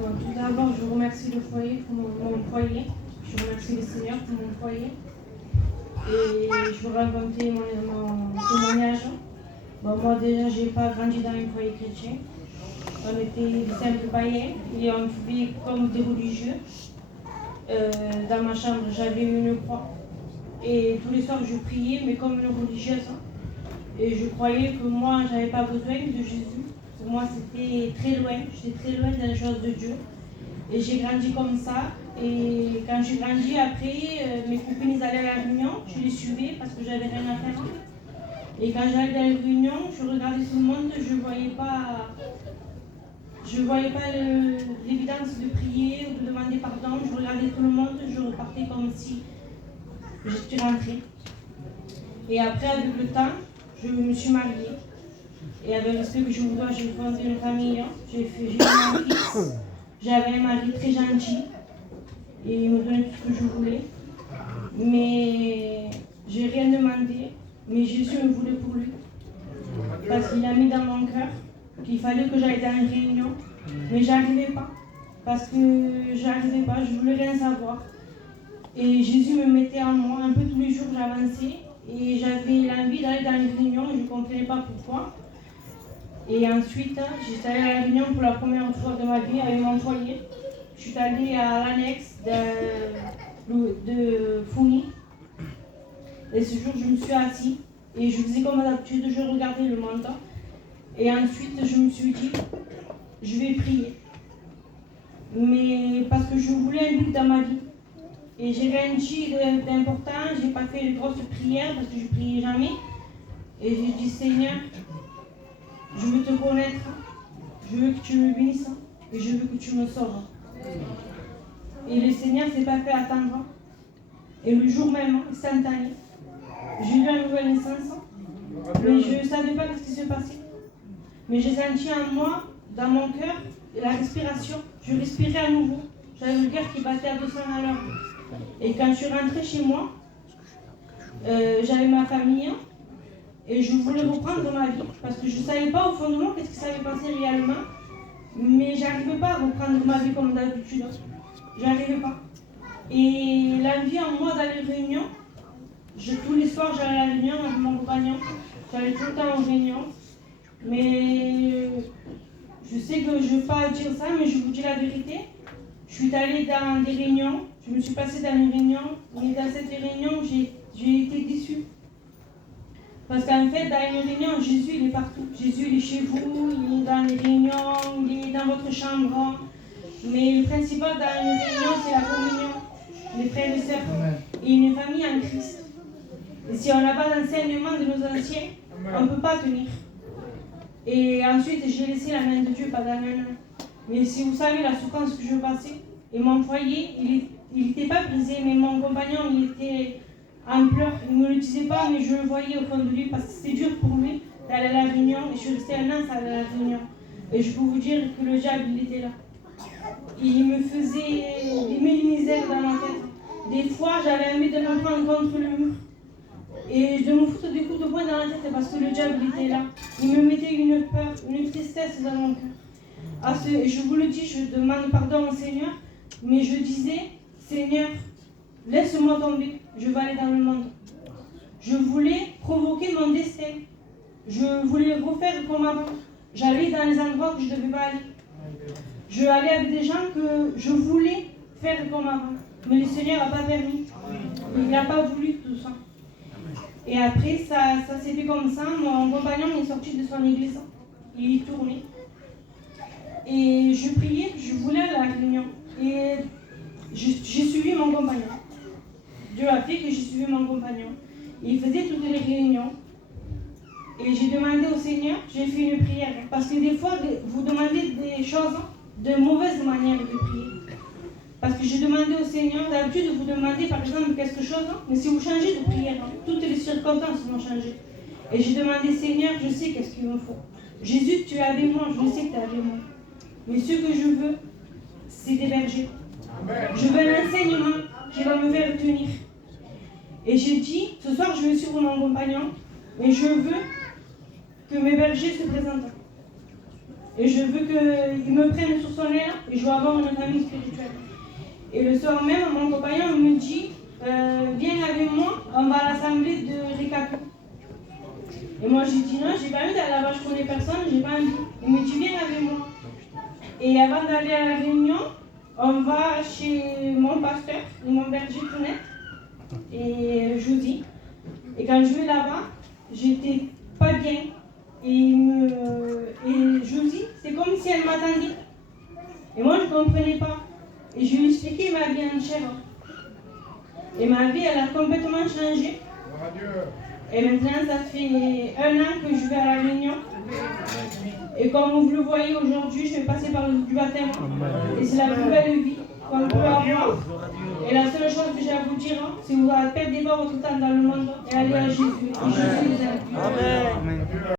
Bon, tout d'abord, je remercie le foyer pour mon foyer. Je remercie le Seigneur pour mon foyer. Et je vous raconter mon témoignage. Bon, moi, déjà, je n'ai pas grandi dans un foyer chrétien. On était des simples païens et on vivait comme des religieux. Dans ma chambre, j'avais une croix. Et tous les soirs, je priais, mais comme une religieuse. Et je croyais que moi, je n'avais pas besoin de Jésus. Pour moi, c'était très loin. J'étais très loin des choses de Dieu. Et j'ai grandi comme ça. Et quand j'ai grandi, après, mes copines ils allaient à la réunion. Je les suivais parce que j'avais rien à faire. Et quand j'allais dans les réunions, je regardais tout le monde. Je ne voyais pas l'évidence de prier ou de demander pardon. Je regardais tout le monde. Je repartais comme si j'étais rentrée. Et après, avec le temps, je me suis mariée. Et avec le respect que je vous dois, j'ai fondé une famille. J'ai eu mon fils. J'avais un mari très gentil. Et il me donnait tout ce que je voulais. Mais j'ai rien demandé. Mais Jésus me voulait pour lui. Parce qu'il a mis dans mon cœur qu'il fallait que j'aille dans une réunion. Mais j'arrivais pas. Parce que j'arrivais pas, je voulais rien savoir. Et Jésus me mettait en moi. Un peu tous les jours, j'avançais. Et j'avais l'envie d'aller dans une réunion. Je ne comprenais pas pourquoi. Et ensuite, j'étais allée à la réunion pour la première fois de ma vie avec mon foyer. Je suis allée à l'annexe de Fourny. Et ce jour, je me suis assise et je faisais comme d'habitude, je regardais le montant. Et ensuite, je me suis dit, je vais prier. Mais parce que je voulais un but dans ma vie. Et j'ai rien dit d'important, je n'ai pas fait de grosses prières parce que je ne priais jamais. Et j'ai dit, Seigneur, je veux te connaître, je veux que tu me bénisses et je veux que tu me sauves. Et le Seigneur ne s'est pas fait attendre. Et le jour même, instantané, j'ai eu une nouvelle naissance. Mais je ne savais pas ce qui se passait. Mais j'ai senti en moi, dans mon cœur, la respiration. Je respirais à nouveau. J'avais le cœur qui battait à 200 à l'heure. Et quand je suis rentrée chez moi, j'avais ma famille. Et je voulais reprendre ma vie. Parce que je ne savais pas au fond de moi qu'est-ce qui s'avait passé réellement. Mais j'arrivais pas à reprendre ma vie comme d'habitude. J'arrivais pas. Et l'envie en moi d'aller aux réunions, tous les soirs j'allais à la réunion avec mon compagnon. J'allais tout le temps aux réunions. Mais je sais que je ne vais pas dire ça, mais je vous dis la vérité. Je suis allée dans des réunions, je me suis passée dans une réunion, mais dans cette réunion, j'ai été déçue. Parce qu'en fait, dans une réunion, Jésus, il est partout. Jésus, il est chez vous, il est dans les réunions, il est dans votre chambre. Mais le principal dans une réunion, c'est la communion, les frères et sœurs, et une famille en Christ. Et si on n'a pas d'enseignement de nos anciens, on ne peut pas tenir. Et ensuite, j'ai laissé la main de Dieu pendant un an. Mais si vous savez la souffrance que je passais, et mon foyer, il n'était pas brisé, mais mon compagnon, il était en pleurs. Il ne me le disait pas, mais je le voyais au fond de lui, parce que c'était dur pour lui d'aller à la réunion. Et je suis restée un an sans aller à la réunion. Et je peux vous dire que le diable, il était là. Il me misères dans ma tête. Des fois, j'avais envie de me prendre contre le mur. Et de me foutre des coups de poing dans la tête parce que le diable était là. Il me mettait une peur, une tristesse dans mon cœur. Je vous le dis, je demande pardon au Seigneur, mais je disais, Seigneur, laisse-moi tomber, je vais aller dans le monde. Je voulais provoquer mon destin. Je voulais refaire comme avant. J'allais dans les endroits que je ne devais pas aller. Je allais avec des gens que je voulais faire comme avant. Mais le Seigneur n'a pas permis. Il n'a pas voulu tout ça. Et après, ça s'est fait comme ça. Mon compagnon est sorti de son église. Il est tourné. Et je priais, je voulais aller à la réunion. Et j'ai suivi mon compagnon. Dieu a fait que j'ai suivi mon compagnon. Il faisait toutes les réunions. Et j'ai demandé au Seigneur, j'ai fait une prière. Parce que des fois, vous demandez des choses de mauvaise manière de prier. Parce que j'ai demandé au Seigneur, d'habitude vous demandez par exemple quelque chose, mais si vous changez de prière, toutes les circonstances vont changer. Et j'ai demandé, Seigneur, je sais qu'est-ce qu'il me faut. Jésus, tu es avec moi, je sais que tu es avec moi. Mais ce que je veux, c'est des bergers. Je veux l'enseignement qui va me faire tenir. Et j'ai dit, ce soir je vais suivre mon compagnon, mais je veux que mes bergers se présentent. Et je veux qu'il me prenne sur son aile et je veux avoir une famille spirituelle. Et le soir même, mon compagnon me dit viens avec moi, on va à l'assemblée de Ricacou. Et moi j'ai dit non, j'ai pas envie d'aller là-bas, je connais personne, j'ai pas envie. Il me dit viens avec moi. Et avant d'aller à la réunion, on va chez mon pasteur, mon berger tout net, et Josie. Et quand je vais là-bas, j'étais pas bien. Et Josie, c'est comme si elle m'attendait. Et moi, je ne comprenais pas. Et je lui ai expliqué ma vie entière. Et ma vie, elle a complètement changé. Et maintenant, ça fait 1 an que je vais à la Réunion. Et comme vous le voyez aujourd'hui, je vais passer par du baptême. Et c'est la plus belle vie qu'on peut avoir. Et la seule chose que j'ai à vous dire, c'est que vous ne perdez pas votre temps dans le monde et allez à Jésus. Et Jésus vous aime. Amen.